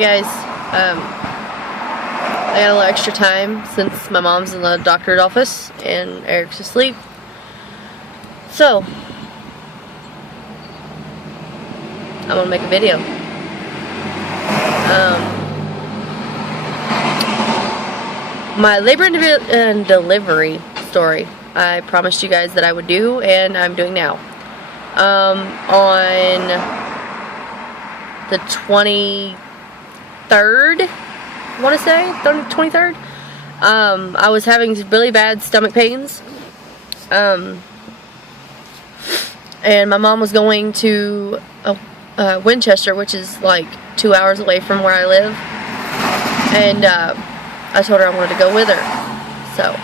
Hey guys, I got a little extra time since my mom's in the doctor's office and Eric's asleep. So, I'm gonna make a video. My labor and delivery story I promised you guys that I would do, and I'm doing now. On the 23rd, I want to say, 23rd, I was having really bad stomach pains, and my mom was going to Winchester, which is like 2 hours away from where I live, and I told her I wanted to go with her, so,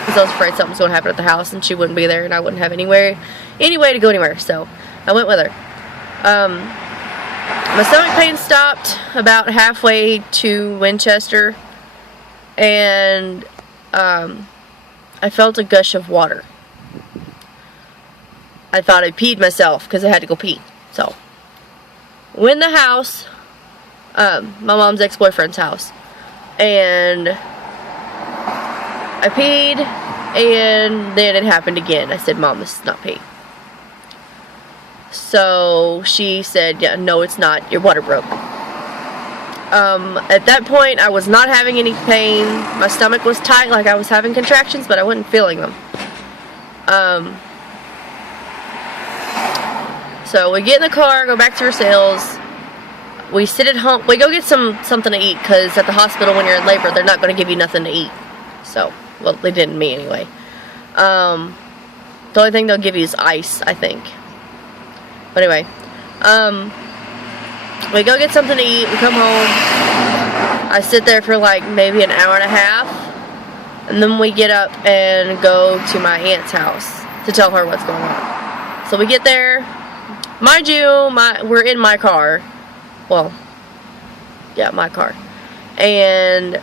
because I was afraid something was going to happen at the house and she wouldn't be there and I wouldn't have any way to go anywhere, so I went with her. My stomach pain stopped about halfway to Winchester, and I felt a gush of water. I thought I peed myself because I had to go pee. So, went in the house, my mom's ex-boyfriend's house, and I peed, and then it happened again. I said, "Mom, this is not pee." So she said, "Yeah, no, it's not. Your water broke." At that point, I was not having any pain. My stomach was tight, like I was having contractions, but I wasn't feeling them. So we get in the car, go back to Versailles. We sit at home. We go get something to eat, because at the hospital when you're in labor, they're not going to give you nothing to eat. So, well, they didn't me anyway. The only thing they'll give you is ice, I think. But anyway, we go get something to eat, we come home, I sit there for like maybe an hour and a half, and then we get up and go to my aunt's house to tell her what's going on. So we get there, mind you, we're in my car, well, yeah, my car, and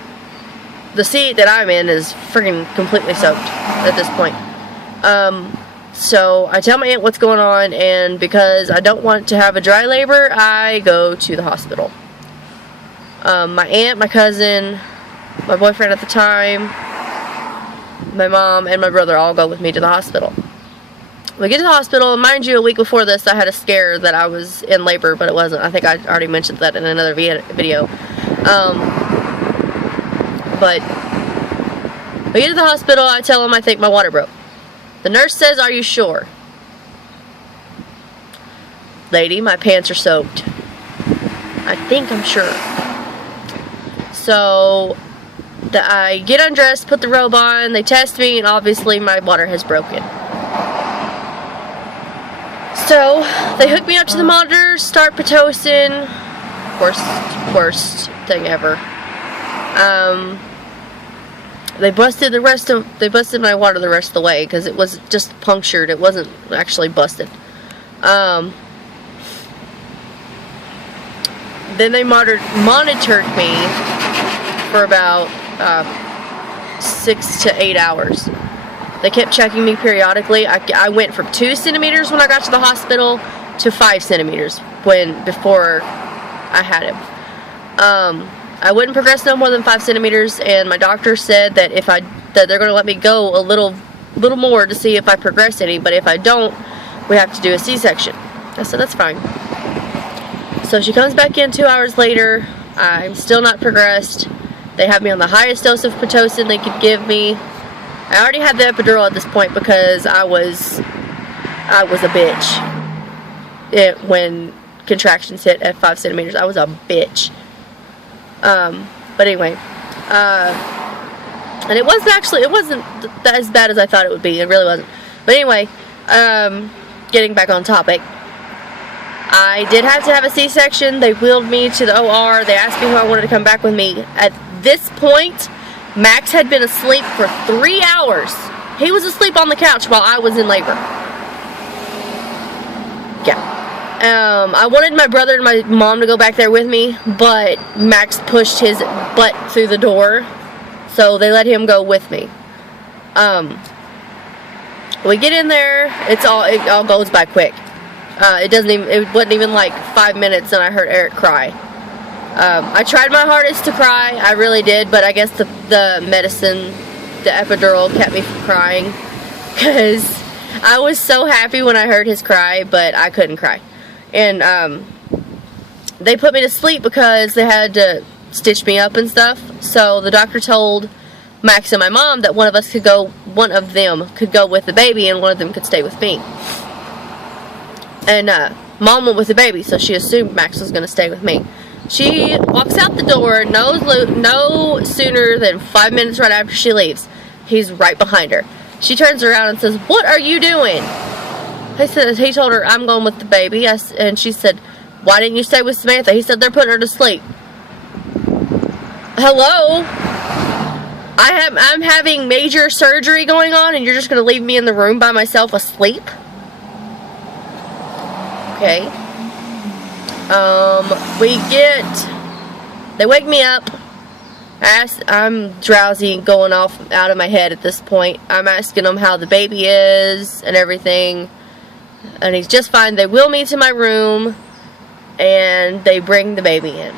the seat that I'm in is freaking completely soaked at this point. So I tell my aunt what's going on, and because I don't want to have a dry labor, I go to the hospital. My aunt, my cousin, my boyfriend at the time, my mom, and my brother all go with me to the hospital. We get to the hospital, and mind you, a week before this I had a scare that I was in labor, but it wasn't. I think I already mentioned that in another video. But we get to the hospital, I tell them I think my water broke. The nurse says, "Are you sure?" "Lady, my pants are soaked." "I think I'm sure." So, I get undressed, put the robe on, they test me, and obviously my water has broken. So, they hook me up to the monitor, start Pitocin. Worst thing ever. They busted my water the rest of the way, because it was just punctured. It wasn't actually busted. Then they monitored me for about 6 to 8 hours. They kept checking me periodically. I went from 2 centimeters when I got to the hospital to 5 centimeters before I had him. I wouldn't progress no more than 5 centimeters, and my doctor said that that they're going to let me go a little more to see if I progress any, but if I don't, we have to do a C-section. I said, that's fine. So she comes back in 2 hours later. I'm still not progressed. They have me on the highest dose of Pitocin they could give me. I already had the epidural at this point because I was a bitch. When contractions hit at 5 centimeters, I was a bitch. But anyway, and it wasn't as bad as I thought it would be. It really wasn't. But anyway, getting back on topic, I did have to have a C-section. They wheeled me to the OR. They asked me who I wanted to come back with me. At this point, Max had been asleep for 3 hours. He was asleep on the couch while I was in labor. Yeah. I wanted my brother and my mom to go back there with me, but Max pushed his butt through the door, so they let him go with me. We get in there, it all goes by quick. It wasn't even like 5 minutes and I heard Eric cry. I tried my hardest to cry, I really did, but I guess the medicine, the epidural, kept me from crying, because I was so happy when I heard his cry, but I couldn't cry. And they put me to sleep because they had to stitch me up and stuff. So the doctor told Max and my mom that one of them could go with the baby, and one of them could stay with me. And Mom went with the baby, so she assumed Max was going to stay with me. She walks out the door, no sooner than 5 minutes right after she leaves. He's right behind her. She turns around and says, "What are you doing?" He told her, "I'm going with the baby." And she said, "Why didn't you stay with Samantha?" He said, "They're putting her to sleep." Hello? I'm having major surgery going on, and you're just going to leave me in the room by myself asleep? Okay. They wake me up. I'm drowsy and going out of my head at this point. I'm asking them how the baby is and everything, and he's just fine. They wheel me to my room, and they bring the baby in.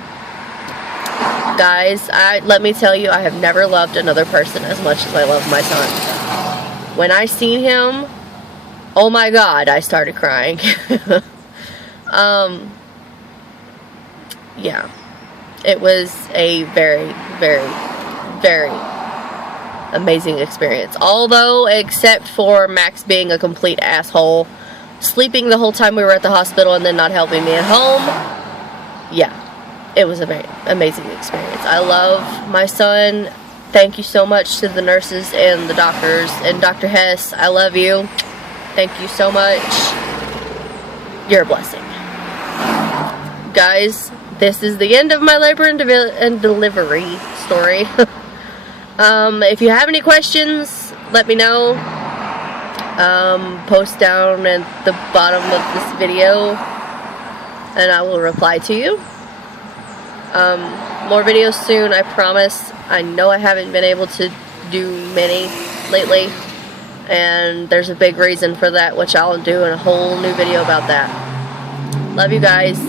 Guys, let me tell you, I have never loved another person as much as I love my son. When I seen him, oh my God, I started crying. Yeah, it was a very, very, very amazing experience. Although, except for Max being a complete asshole, sleeping the whole time we were at the hospital and then not helping me at home, yeah, it was a very amazing experience. I love my son. Thank you so much to the nurses and the doctors, and Dr. Hess, I love you. Thank you so much. You're a blessing. Guys, this is the end of my labor and delivery story. If you have any questions, let me know. Post down at the bottom of this video, and I will reply to you. More videos soon, I promise. I know I haven't been able to do many lately, and there's a big reason for that, which I'll do in a whole new video about that. Love you guys.